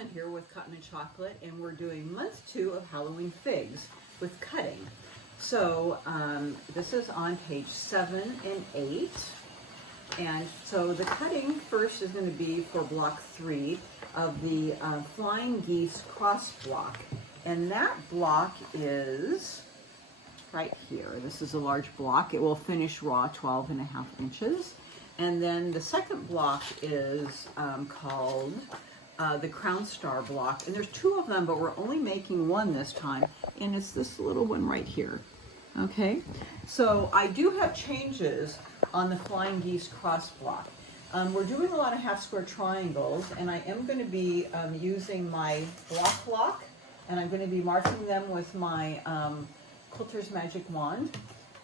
Marilyn here with Cotton and Chocolate, and we're doing month 2 of Halloween Figs with cutting. So this is on page 7 and 8. And so the cutting first is going to be for block 3 of the Flying Geese Cross block. And that block is right here. This is a large block. It will finish raw 12.5 inches. And then the second block is called the Crown Star block. And there's 2 of them, but we're only making one this time. And it's this little one right here. Okay, so I do have changes on the Flying Geese Cross block. We're doing a lot of half square triangles, and I am going to be using my block lock, and I'm going to be marking them with my Quilter's Magic Wand.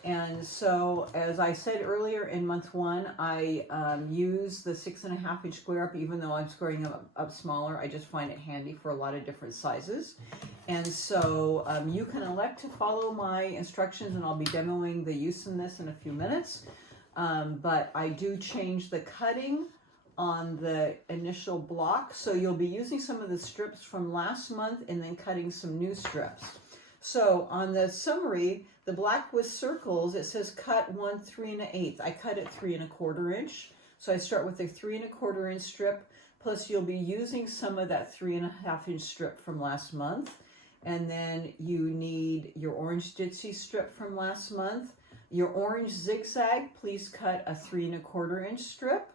And so, as I said earlier in month 1, I use the 6.5 inch square up, even though I'm squaring them up smaller. I just find it handy for a lot of different sizes. And so you can elect to follow my instructions, and I'll be demoing the use in this in a few minutes. But I do change the cutting on the initial block. So you'll be using some of the strips from last month and then cutting some new strips. So on the summary, the black with circles, it says cut 1 3/8. I cut it 3 1/4 inch. So I start with a 3 1/4 inch strip, plus you'll be using some of that 3.5 inch strip from last month. And then you need your orange Ditsy strip from last month. Your orange zigzag, please cut a 3 1/4 inch strip.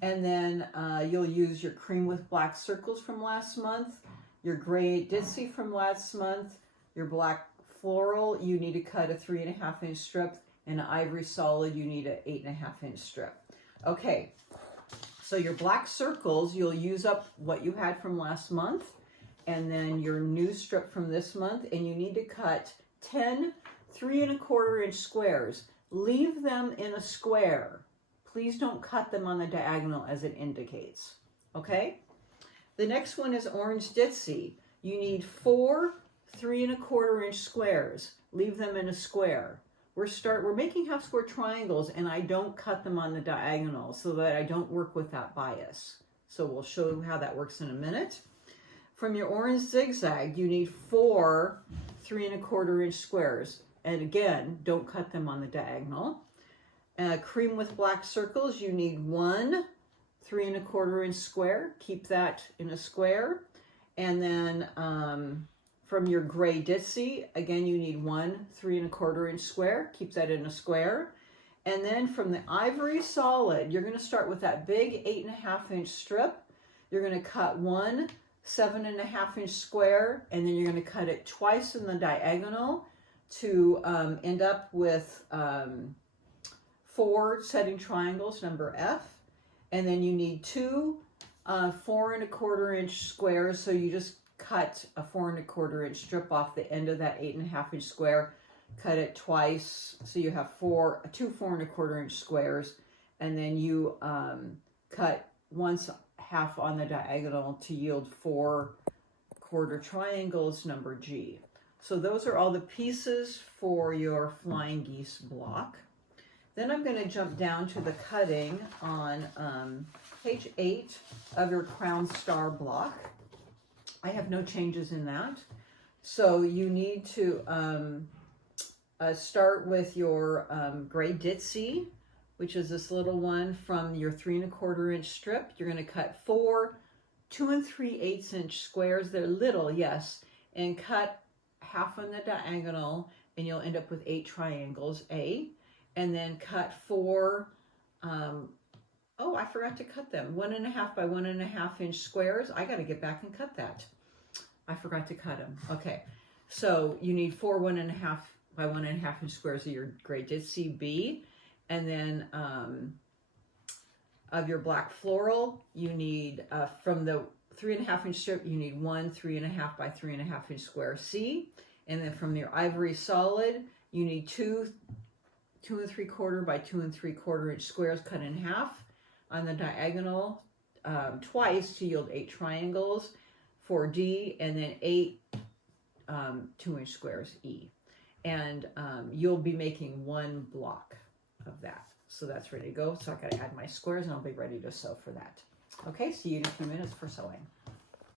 And then you'll use your cream with black circles from last month, your gray Ditsy from last month, your black floral, you need to cut a 3.5 inch strip, and ivory solid, you need an 8.5 inch strip. Okay, so your black circles, you'll use up what you had from last month, and then your new strip from this month, and you need to cut 10 3 1/4 inch squares. Leave them in a square. Please don't cut them on the diagonal as it indicates. Okay? The next one is orange Ditsy. You need 4 3 1/4 inch squares. Leave them in a square. We're making half square triangles, and I don't cut them on the diagonal so that I don't work with that bias. So we'll show you how that works in a minute. From your orange zigzag, you need 4 3 1/4 inch squares. And again, don't cut them on the diagonal. Cream with black circles, you need 1 3 1/4 inch square. Keep that in a square. And then from your gray Ditsy, again, you need 1 3 1/4 inch square. Keep that in a square. And then from the ivory solid, you're going to start with that big 8.5 inch strip. You're going to cut 1 7.5 inch square, and then you're going to cut it twice in the diagonal to end up with 4 setting triangles, number F. And then you need 2 4 1/4 inch squares, so you just cut a 4 1/4 inch strip off the end of that 8.5 inch square, cut it twice, so you have 2 4 1/4 inch squares, and then you cut 1/2 on the diagonal to yield 4 quarter triangles, number G. So those are all the pieces for your Flying Geese block. Then I'm going to jump down to the cutting on page 8 of your Crown Star block. I have no changes in that. So you need to start with your gray Ditsy, which is this little one from your 3 1/4 inch strip. You're going to cut 4 2 3/8 inch squares. They're little, yes, and cut half on the diagonal, and you'll end up with 8 triangles, A. And then cut 4, oh, I forgot to cut them, 1.5 by 1.5 inch squares. I got to get back and cut that. I forgot to cut them. Okay, so you need 4 1.5 by 1.5 inch squares of your gray Ditsy, B. And then of your black floral, you need, from the 3.5 inch strip, you need 1 3.5 by 3.5 inch square, C. And then from your ivory solid, you need 2 2 3/4 by 2 3/4 inch squares cut in half on the diagonal twice to yield 8 triangles for D, and then 8 2 inch squares, E. And you'll be making 1 block of that. So that's ready to go. So I got to add my squares, and I'll be ready to sew for that. Okay, see you in a few minutes for sewing.